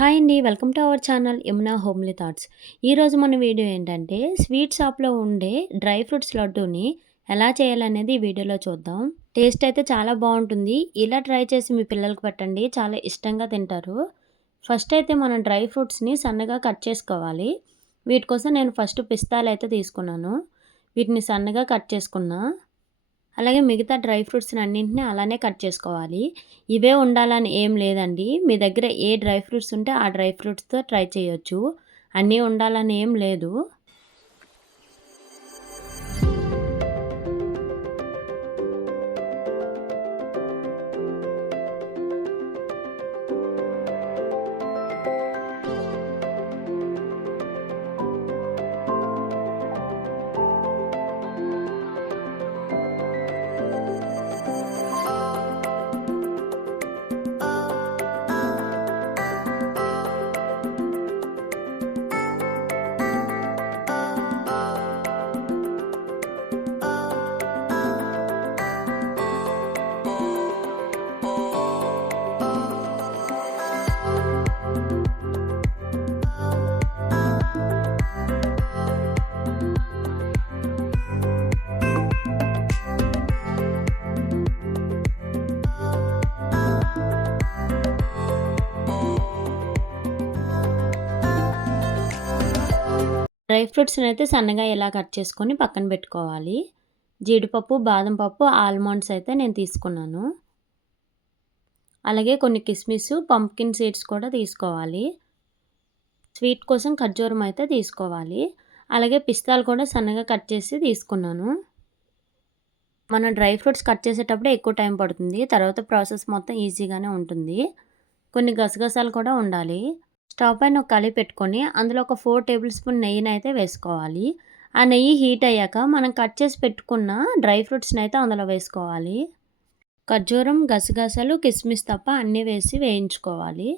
Hi అండి. Welcome to our channel Yamuna homely thoughts. ఈరోజు మన వీడియో ఏంటంటే స్వీట్ షాప్‌లో ఉండే డ్రై ఫ్రూట్స్ లడ్డూని ఎలా చేయాలనేది ఈ వీడియోలో చూద్దాం. టేస్ట్ అయితే చాలా బావుంటుంది. ఇలా ట్రై చేసి మీ పిల్లలకి పెట్టండి. చాలా ఇష్టంగా తింటారు. ఫస్ట్ అయితే మనం డ్రై ఫ్రూట్స్‌ని సన్నగా కట్ చేసుకోవాలి. వీటి కోసం నేను ఫస్ట్ పిస్తాలైతే తీసుకున్నాను. వీటిని సన్నగా కట్ చేసుకున్నా. అలాగే మిగతా డ్రై ఫ్రూట్స్‌ని అన్నింటిని అలానే కట్ చేసుకోవాలి. ఇవే ఉండాలని ఏం లేదండి. మీ దగ్గర ఏ డ్రై ఫ్రూట్స్ ఉంటే ఆ డ్రై ఫ్రూట్స్‌తో ట్రై చేయొచ్చు. అన్నీ ఉండాలని ఏం లేదు. డ్రై ఫ్రూట్స్‌నైతే సన్నగా ఇలా కట్ చేసుకొని పక్కన పెట్టుకోవాలి. జీడిపప్పు, బాదం పప్పు, ఆల్మండ్స్ అయితే నేను తీసుకున్నాను. అలాగే కొన్ని కిస్మిస్, పంప్కిన్ సీడ్స్ కూడా తీసుకోవాలి. స్వీట్ కోసం ఖర్జూరం అయితే తీసుకోవాలి. అలాగే పిస్తాలు కూడా సన్నగా కట్ చేసి తీసుకున్నాను. మనం డ్రై ఫ్రూట్స్ కట్ చేసేటప్పుడే ఎక్కువ టైం పడుతుంది. తర్వాత ప్రాసెస్ మొత్తం ఈజీగానే ఉంటుంది. కొన్ని గసగసాలు కూడా ఉండాలి. స్టవ్ పైన ఒక కళాయి పెట్టుకొని అందులో ఒక 4 టేబుల్ స్పూన్ నెయ్యినైతే వేసుకోవాలి. ఆ నెయ్యి హీట్ అయ్యాక మనం కట్ చేసి పెట్టుకున్న డ్రై ఫ్రూట్స్‌ని అయితే అందులో వేసుకోవాలి. ఖర్జూరం, గసగసాలు, కిస్మిస్ తప్ప అన్నీ వేసి వేయించుకోవాలి.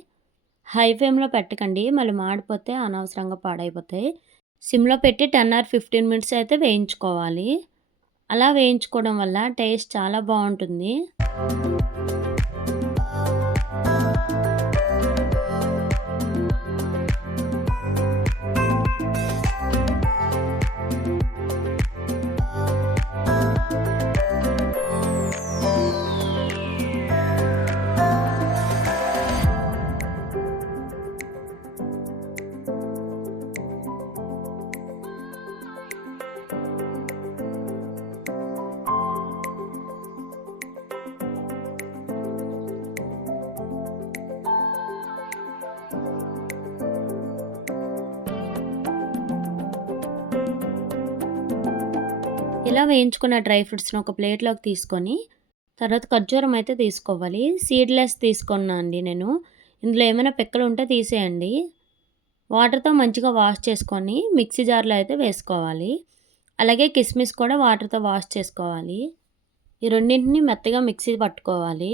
హై ఫ్లేమ్‌లో పెట్టకండి. మళ్ళీ మాడిపోతే అనవసరంగా పాడైపోతాయి. సిమ్‌లో పెట్టి 10 ఆర్ 15 మినిట్స్ అయితే వేయించుకోవాలి. అలా వేయించుకోవడం వల్ల టేస్ట్ చాలా బావుంటుంది. ఇలా వేయించుకున్న డ్రై ఫ్రూట్స్‌ని ఒక ప్లేట్‌లోకి తీసుకొని, తర్వాత ఖర్జూరం అయితే తీసుకోవాలి. సీడ్‌లెస్ తీసుకున్నా అండి నేను. ఇందులో ఏమైనా పిక్కలు ఉంటే తీసేయండి. వాటర్‌తో మంచిగా వాష్ చేసుకొని మిక్సీ జార్‌లో అయితే వేసుకోవాలి. అలాగే కిస్మిస్ కూడా వాటర్‌తో వాష్ చేసుకోవాలి. ఈ రెండింటిని మెత్తగా మిక్సీ పట్టుకోవాలి.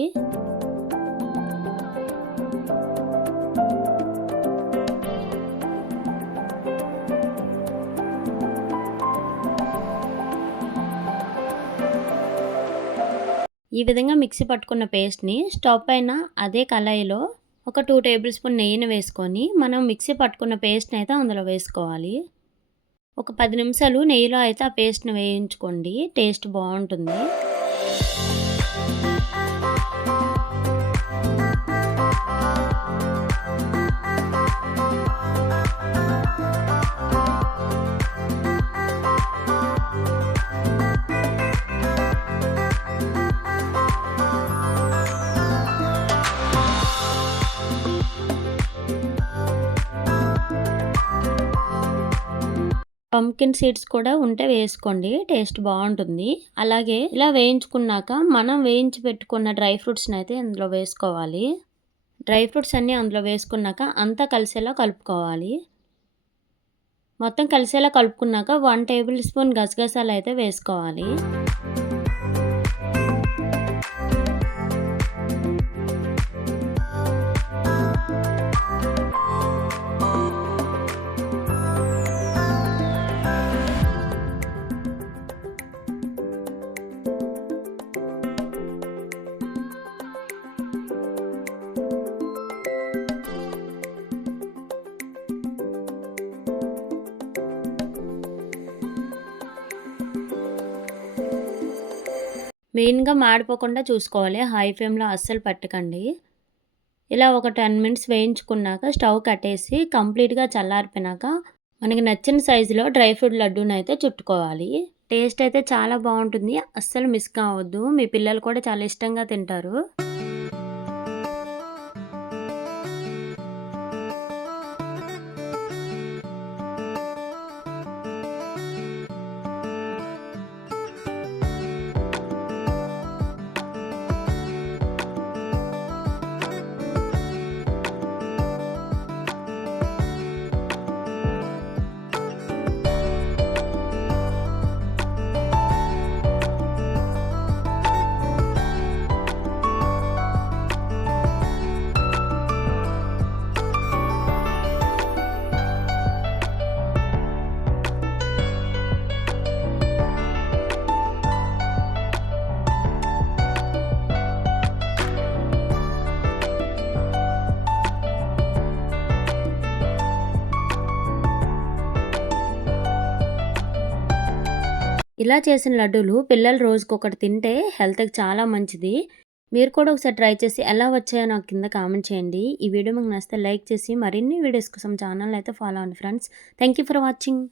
ఈ విధంగా మిక్సీ పట్టుకున్న పేస్ట్‌ని స్టవ్ పైన అదే కళాయిలో ఒక 2 టేబుల్ స్పూన్ నెయ్యిని వేసుకొని మనం మిక్సీ పట్టుకున్న పేస్ట్‌ని అయితే అందులో వేసుకోవాలి. ఒక 10 నిమిషాలు నెయ్యిలో అయితే ఆ పేస్ట్‌ని వేయించుకోండి. టేస్ట్ బావుంటుంది. పంప్కిన్ సీడ్స్ కూడా ఉంటే వేసుకోండి. టేస్ట్ బావుంటుంది. అలాగే ఇలా వేయించుకున్నాక మనం వేయించి పెట్టుకున్న డ్రై ఫ్రూట్స్‌ని అయితే ఇందులో వేసుకోవాలి. డ్రై ఫ్రూట్స్ అన్నీ అందులో వేసుకున్నాక అంతా కలిసేలా కలుపుకోవాలి. మొత్తం కలిసేలా కలుపుకున్నాక 1 టేబుల్ స్పూన్ గసగసాలు అయితే వేసుకోవాలి. మెయిన్‌గా మాడిపోకుండా చూసుకోవాలి. హై ఫ్లేమ్‌లో అస్సలు పెట్టకండి. ఇలా ఒక 10 మినిట్స్ వేయించుకున్నాక స్టవ్ కట్టేసి కంప్లీట్‌గా చల్లారిపోయినాక మనకి నచ్చిన సైజులో డ్రై ఫ్రూట్ లడ్డూనైతే చుట్టుకోవాలి. టేస్ట్ అయితే చాలా బావుంటుంది. అస్సలు మిస్ కావద్దు. మీ పిల్లలు కూడా చాలా ఇష్టంగా తింటారు. ఇలా చేసిన లడ్డూలు పిల్లలు రోజుకొకటి తింటే హెల్త్‌కి చాలా మంచిది. మీరు కూడా ఒకసారి ట్రై చేసి ఎలా వచ్చాయో నాకు కింద కామెంట్ చేయండి. ఈ వీడియో మీకు నచ్చితే లైక్ చేసి మరిన్ని వీడియోస్ కోసం ఛానల్‌ని అయితే ఫాలో అవ్వండి friends. Thank you for watching.